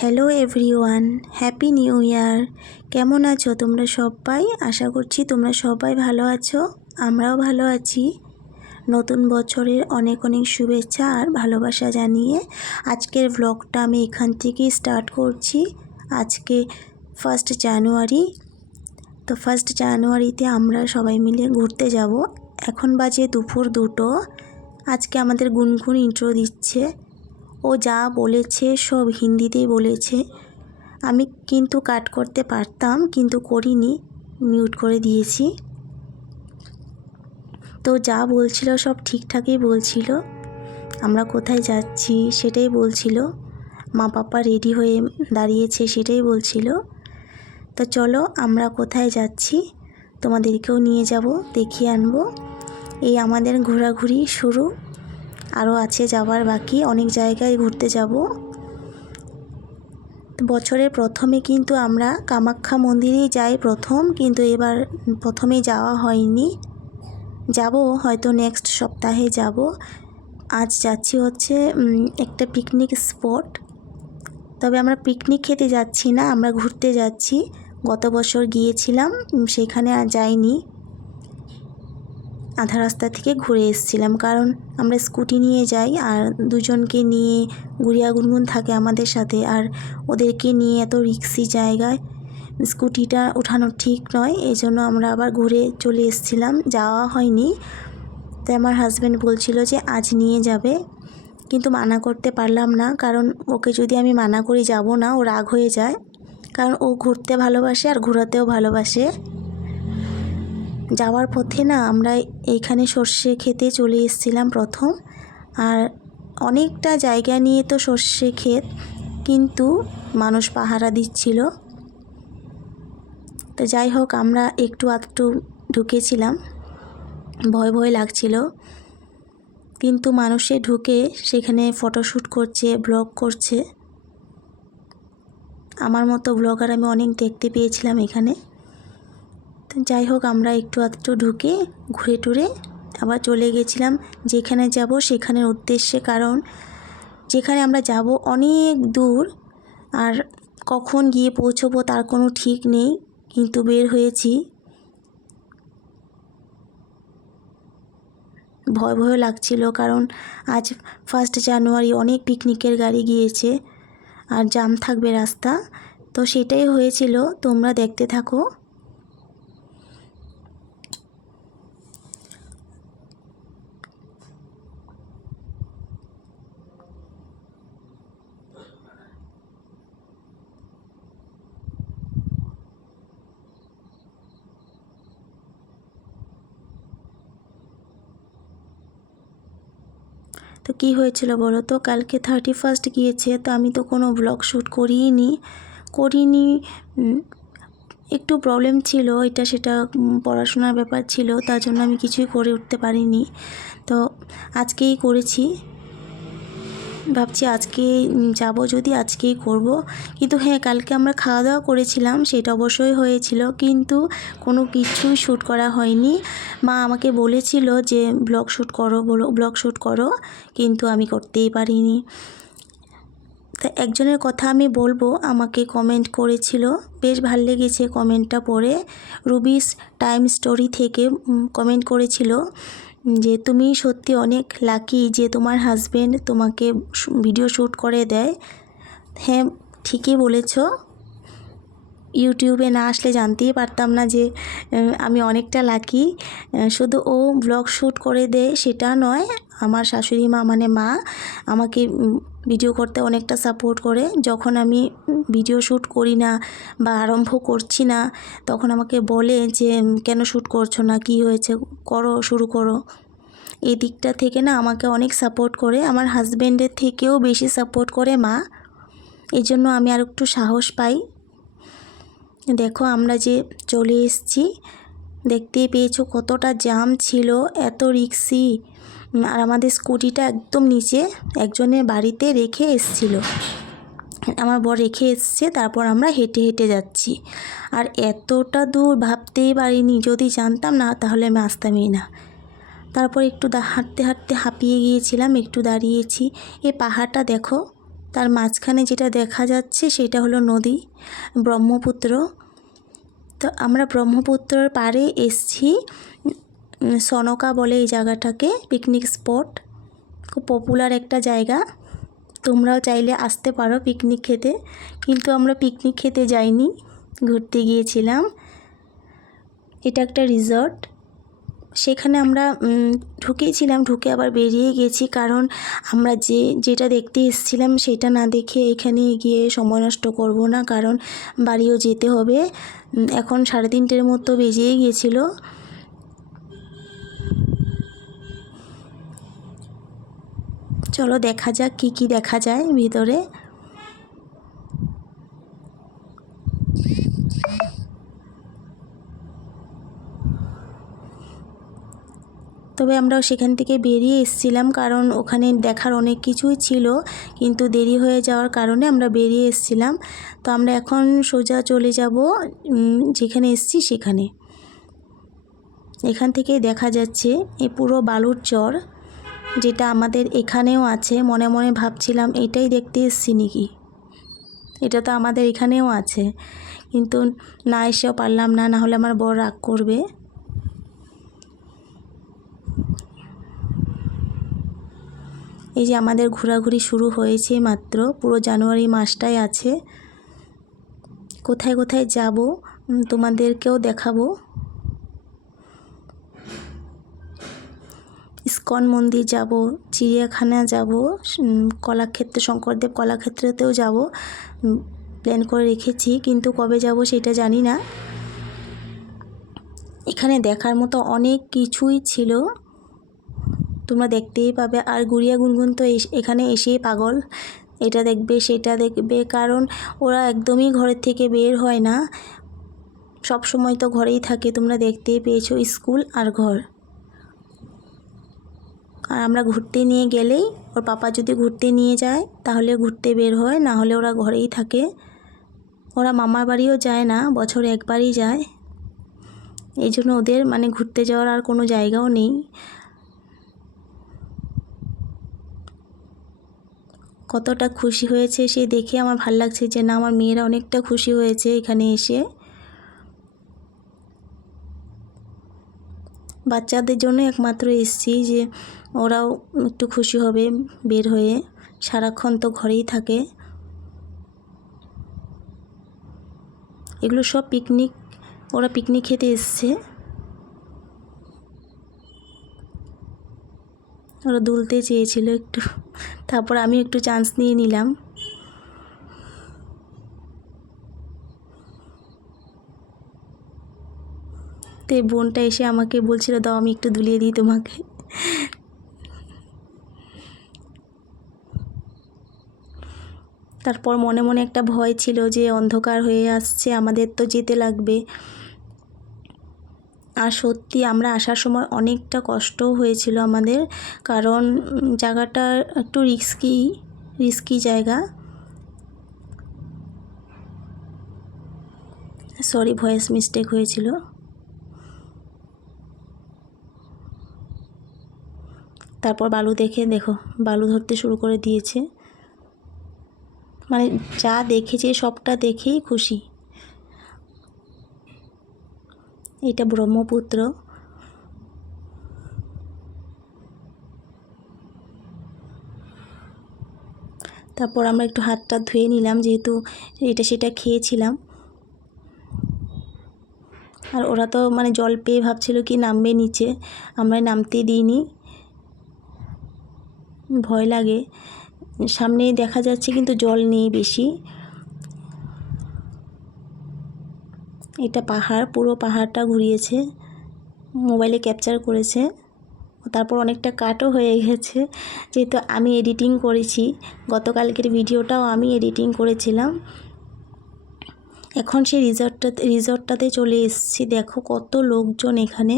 Hello everyone, happy new year. কেমন আছো তোমরা সবাই? আশা করছি তোমরা সবাই ভালো আছো, আমরাও ভালো আছি। নতুন বছরের অনেক অনেক শুভেচ্ছা আর ভালোবাসা জানিয়ে আজকের ব্লগটা আমি এখান থেকেই স্টার্ট করছি। আজকে 1 জানুয়ারি। তো 1 জানুয়ারিতে আমরা সবাই মিলে ঘুরতে যাব। এখন বাজে দুপুর 2টো। আজকে আমাদের গুনগুন ইন্ট্রো দিচ্ছে। ও যা বলেছে সব হিন্দিতেই বলেছে। আমি কিন্তু কাট করতে পারতাম, কিন্তু করিনি, মিউট করে দিয়েছি। তো যা বলছিল সব ঠিকঠাকই বলছিল। আমরা কোথায় যাচ্ছি সেটাই বলছিল, মা পাপা রেডি হয়ে দাঁড়িয়েছে সেটাই বলছিল। তো চলো আমরা কোথায় যাচ্ছি তোমাদেরকেও নিয়ে যাব, দেখিয়ে আনবো। এই আমাদের ঘোরাঘুরি শুরু, আরও আছে যাবার বাকি, অনেক জায়গায় ঘুরতে যাব। বছরের প্রথমে কিন্তু আমরা কামাখ্যা মন্দিরেই যাই প্রথম, কিন্তু এবার প্রথমেই যাওয়া হয়নি। যাব হয়তো নেক্সট সপ্তাহে যাব। আজ যাচ্ছি হচ্ছে একটা পিকনিক স্পট। তবে আমরা পিকনিক খেতে যাচ্ছি না, আমরা ঘুরতে যাচ্ছি। গত বছর গিয়েছিলাম, সেখানে আর যাইনি, আধা রাস্তা থেকে ঘুরে এসেছিলাম। কারণ আমরা স্কুটি নিয়ে যাই আর দুজনকে নিয়ে গুড়িয়া গুনগুন থাকে আমাদের সাথে, আর ওদেরকে নিয়ে এত রিক্সি জায়গায় স্কুটিটা ওঠানো ঠিক নয়। এই জন্য আমরা আবার ঘুরে চলে এসেছিলাম, যাওয়া হয়নি। তাই আমার হাজব্যান্ড বলছিল যে আজ নিয়ে যাবে, কিন্তু মানা করতে পারলাম না। কারণ ওকে যদি আমি মানা করি যাব না, ও রাগ হয়ে যায়। কারণ ও ঘুরতে ভালোবাসে আর ঘোরাতেও ভালোবাসে। যাওয়ার পথে না আমরা এইখানে সর্ষে খেতে চলে এসেছিলাম প্রথম। আর অনেকটা জায়গা নিয়ে তো সর্ষে ক্ষেত, কিন্তু মানুষ পাহারা দিচ্ছিল। তো যাই হোক, আমরা একটু আধটু ঢুকেছিলাম, ভয় ভয় লাগছিল। কিন্তু মানুষে ঢুকে সেখানে ফটোশ্যুট করছে, ব্লগ করছে। আমার মতো ব্লগার আমি অনেক দেখতে পেয়েছিলাম এখানে। যাই হোক, আমরা একটু আধটু ঢুকে ঘুরে টুরে আবার চলে গেছিলাম যেখানে যাব সেখানের উদ্দেশ্যে। কারণ যেখানে আমরা যাব অনেক দূর, আর কখন গিয়ে পৌঁছবো তার কোনো ঠিক নেই, কিন্তু বের হয়েছি। ভয় ভয় লাগছিল, কারণ আজ 1 জানুয়ারি, অনেক পিকনিকের গাড়ি গিয়েছে আর জ্যাম থাকবে রাস্তা। তো সেটাই হয়েছিল, তোমরা দেখতে থাকো। তো কী হয়েছিল বলো তো, কালকে 31 গিয়েছে, তো আমি তো কোনো ব্লগ শ্যুট করিনি। একটু প্রবলেম ছিল, এটা সেটা পড়াশোনার ব্যাপার ছিল, তার জন্য আমি কিছুই করে উঠতে পারিনি। তো আজকেই করেছি, ভাবছি আজকে যাব, যদি আজকেই করব। কিন্তু হ্যাঁ, কালকে আমরা খাওয়া দাওয়া করেছিলাম, সেটা অবশ্যই হয়েছিল, কিন্তু কোনো কিছুই শ্যুট করা হয়নি। মা আমাকে বলেছিল যে ব্লগ শ্যুট করো, কিন্তু আমি করতেই পারিনি। তা একজনের কথা আমি বলবো, আমাকে কমেন্ট করেছিল, বেশ ভাল লেগেছে কমেন্টটা পড়ে। রুবিস টাইম স্টোরি থেকে কমেন্ট করেছিল যে তুমি সত্যি অনেক লাকি যে তোমার হাজব্যান্ড তোমাকে ভিডিও শ্যুট করে দেয়। হ্যাঁ, ঠিকই বলেছ। ইউটিউবে না আসলে জানতেই পারতাম না যে আমি অনেকটা লাকি। শুধু ও ব্লগ শ্যুট করে দেয় সেটা নয়, আমার শাশুড়ি মা মানে মা আমাকে ভিডিও করতে অনেকটা সাপোর্ট করে। যখন আমি ভিডিও শ্যুট করি না বা আরম্ভ করছি না, তখন আমাকে বলে যে কেন শ্যুট করছো না, কি হয়েছে, শুরু করো। এই দিকটা থেকে না আমাকে অনেক সাপোর্ট করে, আমার হাজব্যান্ডের থেকেও বেশি সাপোর্ট করে মা। এই জন্য আমি আর একটু সাহস পাই। দেখো আমরা যে চলে এসেছি, দেখতেই পেয়েছো কতটা জ্যাম ছিল, এত রিক্সি। আর আমাদের স্কুটিটা একদম নিচে একজনের বাড়িতে রেখে এসেছিল, আমার বর রেখে এসছে। তারপর আমরা হেঁটে হেঁটে যাচ্ছি, আর এতটা দূর ভাবতেই পারিনি, যদি জানতাম না তাহলে আমি আসতামই না। তারপর একটু হাঁটতে হাঁটতে হাঁপিয়ে গিয়েছিলাম, একটু দাঁড়িয়েছি। এই পাহাড়টা দেখো, তার মাঝখানে যেটা দেখা যাচ্ছে সেটা হলো নদী ব্রহ্মপুত্র। তো আমরা ব্রহ্মপুত্রর পাড়ে এসছি, সনকা বলে এই জায়গাটাকে, পিকনিক স্পট, খুব পপুলার একটা জায়গা। তোমরাও চাইলে আসতে পারো পিকনিক খেতে, কিন্তু আমরা পিকনিক খেতে যাইনি, ঘুরতে গিয়েছিলাম। এটা একটা রিসর্ট, সেখানে আমরা ঢুকেছিলাম, ঢুকে আবার বেরিয়ে গেছি, কারণ আমরা যেটা দেখতে এসেছিলাম সেটা না দেখে এখানে গিয়ে সময় নষ্ট করব না, কারণ বাড়িও যেতে হবে। এখন 3:30 মতো বেজেই গিয়েছিল। চলো দেখা যাক কি কি দেখা যায় ভিতরে। তবে আমরা সেখান থেকে বেরিয়ে এসেছিলাম, কারণ ওখানে দেখার অনেক কিছুই ছিল, কিন্তু দেরি হয়ে যাওয়ার কারণে আমরা বেরিয়ে এসেছিলাম। তো আমরা এখন সোজা চলে যাব যেখানে এসেছি সেখানে। এখান থেকে দেখা যাচ্ছে এই পুরো বালুর চর, যেটা আমাদের এখানেও আছে। মনে মনে ভাবছিলাম এটাই দেখতে এসেছি নাকি, এটা তো আমাদের এখানেও আছে, কিন্তু না এসেও পারলাম না, না হলে আমার বর রাগ করবে। এই যে আমাদের ঘোরাঘুরি শুরু হয়েছে মাত্র, পুরো জানুয়ারি মাসটাই আছে। কোথায় কোথায় যাব তোমাদেরকেও দেখাবো। ইস্কন মন্দির যাব, চিড়িয়াখানা যাব, কলাক্ষেত্র, শঙ্করদেব কলাক্ষেত্রতেও যাব, প্ল্যান করে রেখেছি, কিন্তু কবে যাব সেটা জানি না। এখানে দেখার মতো অনেক কিছুই ছিল, তোমরা দেখতেই পাবে। আর গুড়িয়া গুনগুন তো এখানে এসেই পাগল, এটা দেখবে সেটা দেখবে, কারণ ওরা একদমই ঘরের থেকে বের হয় না, সব সময় তো ঘরেই থাকে। তোমরা দেখতেই পেয়েছো, স্কুল আর ঘর। আর আমরা ঘুরতে নিয়ে গেলেই, ওর পাপা যদি ঘুরতে নিয়ে যায় তাহলে ঘুরতে বের হয়, না হলে ওরা ঘরেই থাকে। ওরা মামার বাড়িও যায় না, বছরে একবারই যায়। এই জন্য ওদের মানে ঘুরতে যাওয়ার আর কোনো জায়গাও নেই। কতটা খুশি হয়েছে সে দেখে আমার ভাল লাগছে, যে না আমার মেয়েরা অনেকটা খুশি হয়েছে এখানে এসে। বাচ্চাদের জন্য একমাত্র এসেছি, যে ওরাও একটু খুশি হবে বের হয়ে, সারাক্ষণ তো ঘরেই থাকে। এগুলো সব পিকনিক, ওরা পিকনিক খেতে এসছে। ওরা দুলতে চেয়েছিল একটু, তারপর আমি একটু চান্স নিয়ে নিলাম। তো এই বোনটা এসে আমাকে বলছিল, দাও আমি একটু দুলিয়ে দিই তোমাকে। তারপর মনে মনে একটা ভয় ছিল যে অন্ধকার হয়ে আসছে, আমাদের তো যেতে লাগবে। আর সত্যি আমরা আসার সময় অনেকটা কষ্টও হয়েছিল আমাদের, কারণ জায়গাটা একটু রিস্কি জায়গা। সরি, ভয়েস মিস্টেক হয়েছিল। তারপর বালু দেখে, দেখো বালু ধরতে শুরু করে দিয়েছে, মানে যা দেখেছে সবটা দেখেই খুশি। এটা ব্রহ্মপুত্র। তারপর আমরা একটু হাতটা ধুয়ে নিলাম, যেহেতু এটা সেটা খেয়েছিলাম। আর ওরা তো মানে জল পেয়ে ভাবছিল কি নামবে নিচে, আমরা নামতে দিইনি, ভয় লাগে। সামনেই দেখা যাচ্ছে কিন্তু জল নেই বেশি। এটা পাহাড়, পুরো পাহাড়টা ঘুরিয়েছে, মোবাইলে ক্যাপচার করেছে। তারপর অনেকটা কাটও হয়ে গেছে, যেহেতু আমি এডিটিং করেছি, গতকালকের ভিডিওটাও আমি এডিটিং করেছিলাম। এখন সেই রিসর্টটাতে চলে এসেছি। দেখো কত লোকজন এখানে।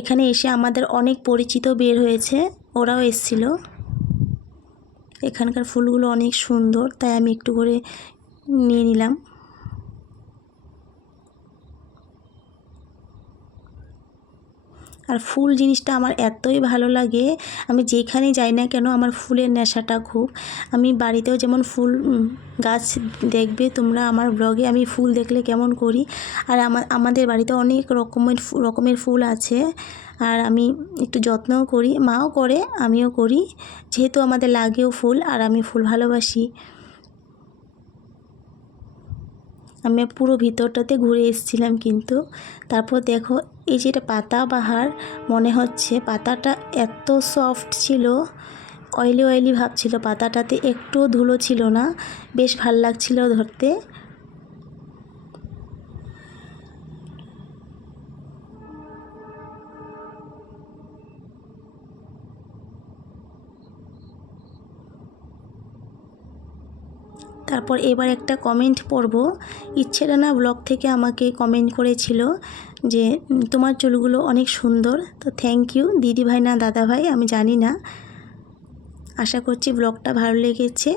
এখানে এসে আমাদের অনেক পরিচিত বের হয়েছে, ওরাও এসেছিল। এখানকার ফুলগুলো অনেক সুন্দর, তাই আমি একটু করে নিয়ে নিলাম। আর ফুল জিনিসটা আমার এতই ভালো লাগে, আমি যেখানেই যাই না কেন আমার ফুলের নেশাটা খুব। আমি বাড়িতেও যেমন ফুল গাছ দেখবে তোমরা আমার ব্লগে, আমি ফুল দেখলে কেমন করি। আর আমাদের বাড়িতে অনেক রকমের ফুল আছে, আর আমি একটু যত্নও করি, মাও করে আমিও করি, যেহেতু আমাদের লাগেও ফুল আর আমি ফুল ভালোবাসি। আমি পুরো ভিতরটাতে ঘুরে এসেছিলাম কিন্তু। তারপর দেখো এই যেটা পাতাবাহার, মনে হচ্ছে পাতাটা এত সফট ছিল, অয়েলি অয়েলি ভাব ছিল পাতাটাতে, একটুও ধুলো ছিল না, বেশ ভাল লাগছিল ধরতে। তারপর এবার একটা কমেন্ট পড়ব। ইচ্ছেরানা ব্লগ থেকে আমাকে কমেন্ট করেছিল যে তোমার চুলগুলো অনেক সুন্দর। তো থ্যাংক ইউ দিদি ভাই না দাদা ভাই আমি জানি না। আশা করছি ব্লগটা ভালো লেগেছে।